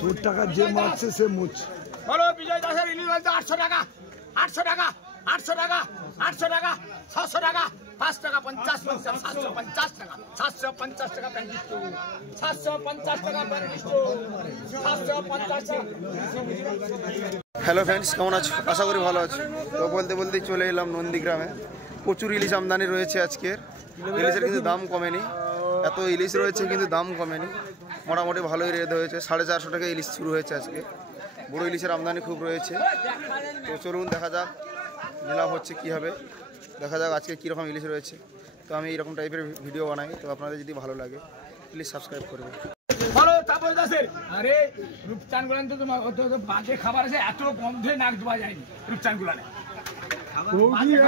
তোর টাকা যে মারছে সে মুছ। বলো বিজয় দাসের ইলিশ মাছ 800 টাকা, 800 টাকা, 800 টাকা, 800 টাকা, 600 টাকা, 5 টাকা 50 পয়সা, 750 টাকা, 750 টাকা প্যান্টিস্টু, 750 টাকা প্যান্টিস্টু, 750 টাকা। হ্যালো ফ্রেন্ডস, কেমন আছো? আশা করি ভালো আছো। তো বলতে বলতেই চলে এলাম নন্দীগ্রামে। প্রচুর ইলিশ আমদানি রয়েছে আজকের। ইলিশের কিন্তু দাম কমেনি, এত ইলিশ রয়েছে কিন্তু দাম কমেনি। মোটামুটি ভালোই রেট হয়েছে। 450 টাকা ইলিশ শুরু হয়েছে আজকে। বড় ইলিশের আমদানি খুব রয়েছে। তো চলুন দেখা যাক নিলাম হচ্ছে কী হবে, দেখা যাক আজকে কীরকম ইলিশ রয়েছে। তো আমি এইরকম টাইপের ভিডিও বানাই, তো আপনাদের যদি ভালো লাগে প্লিজ সাবস্ক্রাইব করবেন। বলো তাপস দাসের, আরে রূপচান গুলান তো তোমার বাজে খাবার আছে, এত গন্ধে নাক ধোয়া যায়নি রূপচান গুলানে।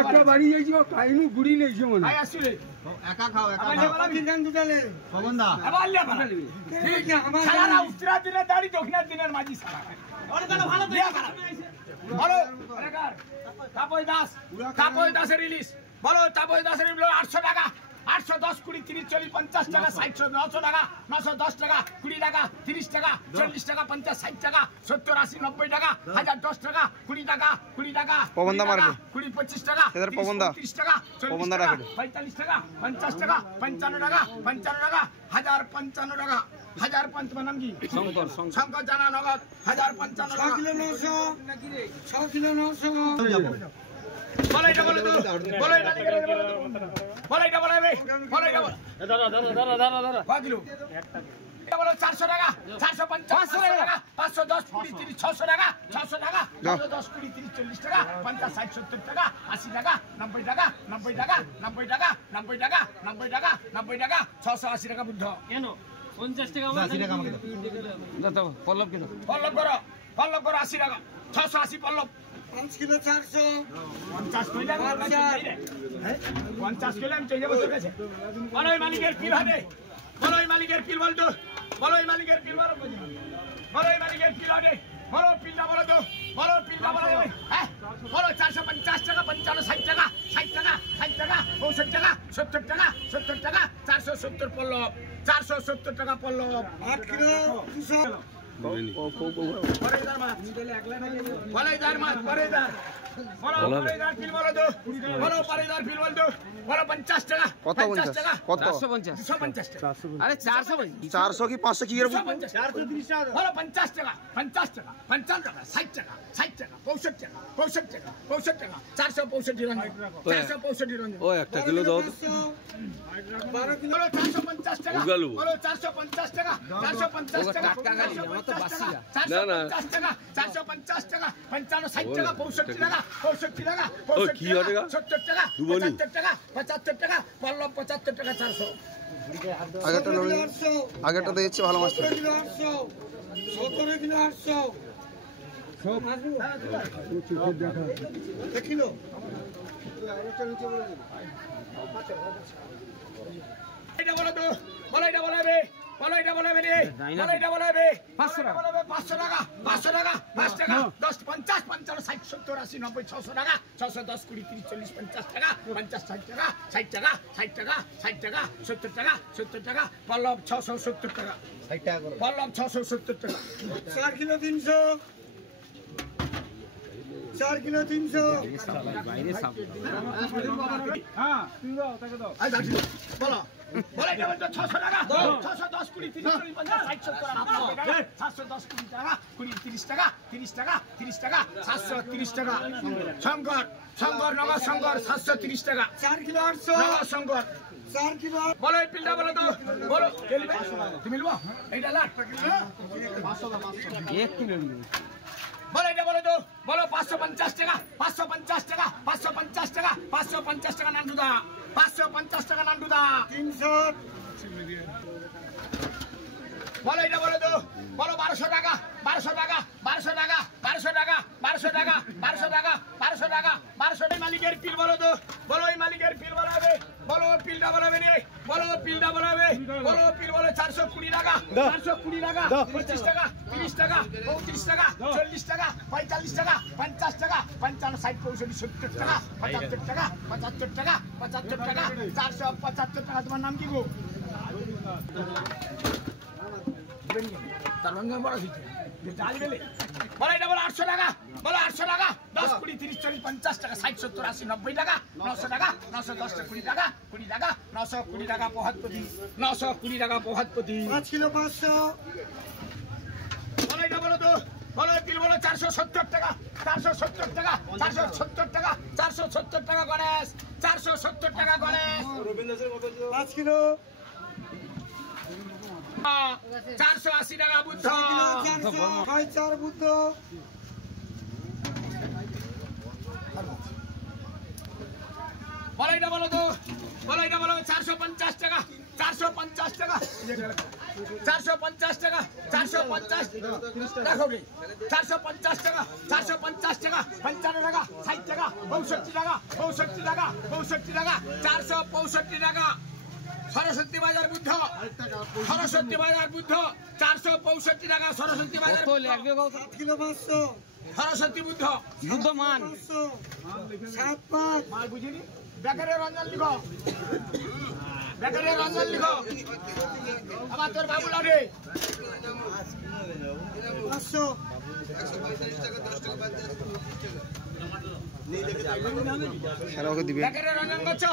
একটা বাড়ি যাইছি কাহিনী গুড়ি নেইছে মনে আই আসলে একা খাও একা খাও বিধান দিলে পবনদা আবার লিয়া পালা ঠিক আছে সারা উত্তরা দিনে দাড়ি দক্ষিণা দিনের মাঝি সারা ওর কেন ভালো দিয়া খারাপ বলো রেকার তাপস দাসের ইলিশ। বলো তাপস দাসের ইলিশ 800 টাকা, 810 20 30 40 50 টাকা 60 900 টাকা 910 টাকা 20 টাকা 30 টাকা 40 টাকা 50 60 টাকা 70 80 90 টাকা 1010 টাকা 20 টাকা 20 টাকা পবনদা মার্কেট 20 25 টাকা এদের পবনদা 30 টাকা 40 টাকা 45 টাকা 50 টাকা 55 টাকা 55 টাকা 1055 টাকা 1055 নাম কি শঙ্কর জানা নগদ 1055 টাকা কিলো 900 6 কিলো 900 বলো এটা বলো তো বলো এটা দিকে বলো এটা বলাবে বলো এটা বলো দাঁড়া কত কিলো এটা বলো 400 টাকা 450 টাকা 510 20 30 600 টাকা 600 টাকা 10 20 30 40 টাকা 50 60 70 টাকা 80 টাকা 90 টাকা 90 টাকা 90 টাকা 90 টাকা 90 টাকা 90 টাকা 680 টাকা বুদ্ধ কেন 50 টাকা 80 টাকা আমাকে দাও পল্লব কেন পল্লব করো 80 টাকা 680 পল্লব 5 কিলো 400 50 কইলা 50 কিলো আমি চাই যাব তোর কাছে। বলো এই মালিকের পিল হবে, বলো এই মালিকের পিল বল তো, বলো এই মালিকের পিল বলো, বলো এই মালিকের পিল হবে, বলো পিলটা বলো তো, বলো পিলটা বলো হ্যাঁ বলো 450 টাকা 55 60 টাকা 60 টাকা 60 টাকা 65 টাকা 70 টাকা 70 টাকা 470 পল্লব 470 টাকা পল্লব 8 কিলো 200 পরেদার মাছ পরেদার মাছ পরেদার বলো পরেদার পিল বলো তো, বলো পরেদার পিল বল তো, বলো 50 টাকা কত 50 টাকা কত 250 টাকা আরে 400 কি 500 কি এর 430 টাকা বলো 50 টাকা 50 টাকা 55 টাকা 60 টাকা 60 টাকা 65 টাকা 65 টাকা 65 টাকা 465 রঞ্জন 465 রঞ্জন ও 1 কিলো দাও 12 কিলো 450 টাকা বলো 450 টাকা 450 টাকা না না 450 টাকা 450 টাকা 55 60 টাকা 65 টাকা 65 টাকা 70 টাকা 75 টাকা 75 টাকা পল্লব 75 টাকা 400 আগেরটা দিয়েছে ভালো মাছ 17 কিলো 800 কিলো এটা বলো তো, বলো এটা বলাবে, বলো এটা বলাবে রে, বলো এটা বলাবে 500 টাকা 500 টাকা 500 টাকা 5 টাকা 10 50 55 60 70 80 90 600 টাকা 610 20 30 40 50 টাকা 50 60 টাকা 60 টাকা 60 টাকা 60 টাকা 70 টাকা 70 টাকা পল্লব 670 টাকা 60 টাকা পল্লব 670 টাকা 4 কিলো 300 4 কিলো 300 বাইরে সাপ হ্যাঁ তুই দাও তাকে দাও আই দাও বলো বলে এটা বলতো 600 টাকা 610 20 30 40 50 60 70 টাকা 710 20 টাকা 20 30 টাকা 30 টাকা 30 টাকা 730 টাকা শঙ্কর নগর শঙ্কর 730 টাকা 4 কিলো 800 নগর শঙ্কর 4 কিলো বলো এই পিলটা বলো তো বলো কেলিবে তুমি নিবো এইটা লাট 1 কিলো বলো এটা বলো তো বলো 550 টাকা 550 টাকা 550 টাকা 550 টাকা নান্ডুদা 550 টাকা নান্ডুদা 300 বলো এটা বলো তো বলো 1200 টাকা 1200 টাকা 1200 টাকা 1200 টাকা 1200 টাকা 1200 টাকা 1200 টাকা 1200 টাকা মালিকের পিল বলো তো বলো এই মালিকের পিল বলাবে বলো পিলটা বলাবে রে বলো পিলটা বলাবে বলো পিল বলো 420 টাকা 420 টাকা 25 টাকা 30 টাকা 35 টাকা 40 টাকা 45 টাকা 50 টাকা 55 60 65 70 টাকা 75 টাকা 75 টাকা 75 টাকা 475 টাকা তোমার নাম কি গো তার রঞ্জন বড় হয়েছে বলো এটা বলো 800 টাকা বলো 800 টাকা 10 20 30 40 50 টাকা 60 70 80 90 টাকা 900 টাকা 910 টাকা 20 টাকা 20 টাকা 920 টাকা 75 920 টাকা 75 5 কিলো 500 বলো এটা বলো তো বলো তিল বলো 470 টাকা 470 টাকা 470 টাকা 470 টাকা গণেশ 470 টাকা গণেশ 5 কিলো 480 টাকা বুদ্ধ 4 বুদ্ধ বলো এটা বলো তো বলো এটা বলো 450 টাকা 450 টাকা 450 টাকা 450 দেখো রে 450 টাকা 450 টাকা 55 টাকা 60 টাকা 65 টাকা 65 টাকা 65 টাকা 465 টাকা সরস্বতী বাজার বুদ্ধ সরস্বতী বাজার বুদ্ধ 465 টাকা সরস্বতী বাজার 7 কিলো 500 সরস্বতী বুদ্ধ বুদ্ধমান 7 5 মাল বুঝিনি বেকারের রঞ্জন লিখো বেকারের রঞ্জন লিখো আমার তোর বাবু লাগে 500 ওকে দিবে বেকারের রঞ্জন করছো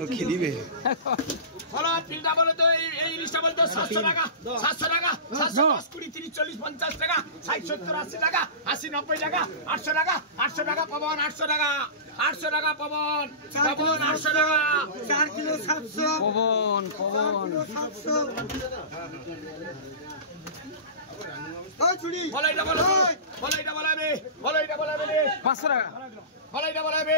ও খেলিবে বলো তিনটা বলো তো এই লিস্টটা বলতো 700 টাকা 700 টাকা 710 20 30 40 50 টাকা 60 70 80 টাকা 80 90 টাকা 800 টাকা 800 টাকা পবন 800 টাকা 800 টাকা পবন পবন 800 টাকা 4 কিলো 700 পবন পবন 700 ওই চুড়ি বলো এটা বলো বলো এটা বলাবে বলো এটা বলাবে 500 টাকা বলো এটা বলাবে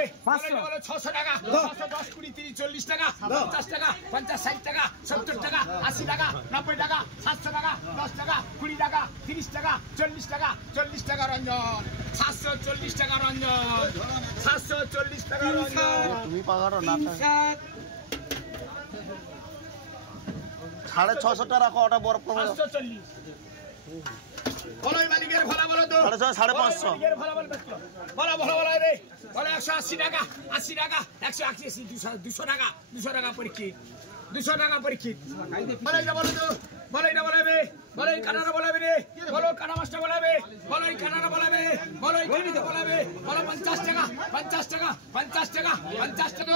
বলো 600 টাকা 610 20 30 40 টাকা 50 টাকা 50 60 টাকা 70 টাকা 80 টাকা 90 টাকা 700 টাকা 10 টাকা 20 টাকা 30 টাকা 40 টাকা 40 টাকা রঞ্জন 740 টাকা রঞ্জন 740 টাকা রঞ্জন তুমি পাগারো না 60 650 টাকা রাখো ওটা বরফ করবো 740 বলো এই মালিকের ভাড়া বলো তো 550 মালিকের ভাড়া বলো বলো বলো বলো রে বলো 180 টাকা 80 টাকা 180 200 টাকা 200 টাকা পরীক্ষিত 200 টাকা পরীক্ষিত বলো এটা বলো তো বলো এটা বলাবে বলো এই কানাডা বলাবে রে বলো কানা মাছটা বলাবে বলো এই কানাডা বলাবে বলো এই কানাডা বলাবে বলো 50 টাকা 50 টাকা 50 টাকা 50 টাকা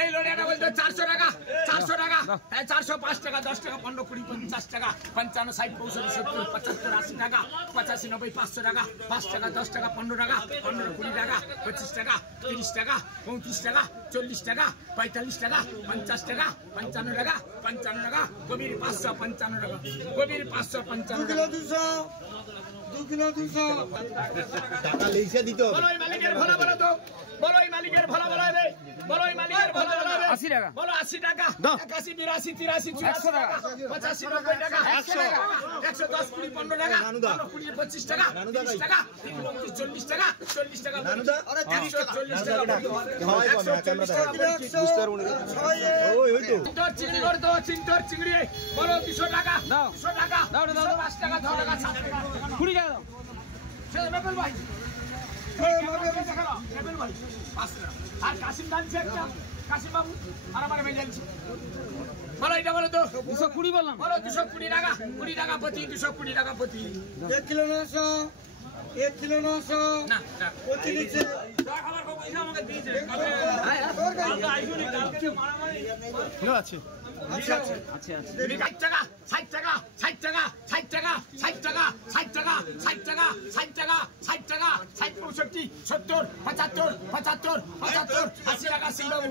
এই লোডিয়াটা বলতো 400 টাকা 400 টাকা 405 টাকা 10 টাকা 15 20 50 টাকা 55 60 65 70 75 80 টাকা 85 90 500 টাকা 5 টাকা 10 টাকা 15 টাকা 15 20 টাকা 25 টাকা 30 টাকা 35 টাকা 40 টাকা 45 টাকা 50 টাকা 55 টাকা 55 টাকা কবির 555 টাকা কবির 555 2 কিলো 200 2 কিলো 200 টাকা লিখে দিত বলো এই মালিকের ভাড়া বলো তো বলো এই মালিকের ভাড়া বলাবে বলো এই মালিকের ভাড়া বলাবে 80 টাকা বলো 80 টাকা 81 82 83 84 টাকা 85 90 টাকা 100 টাকা 110 20 15 টাকা 20 25 টাকা 30 টাকা 40 টাকা 40 টাকা আরে 140 টাকা 140 টাকা চিন্তর চিংড়ি করে তো চিন্তর চিংড়ি বলো 200 টাকা 200 টাকা 205 টাকা 10 টাকা 7 টাকা 20 টাকা দাও সে মেপল ভাই আর কাশিম দানছে একটা কাশিম বাবু আর আমার মেজালছে বলো এটা বলো তো 220 বললাম বলো 220 টাকা 20 টাকা প্রতি 220 টাকা প্রতি 1 কিলো 900 1 কিলো 900 না প্রতি নিচে খাবার পয়সা আমাকে দিয়েছে আছে 60 টাকা 60 টাকা 60 টাকা 60 টাকা 60 টাকা 60 টাকা 60 টাকা 60 টাকা 60 টাকা 60 65 70 75 75 80 টাকা সিংবাবু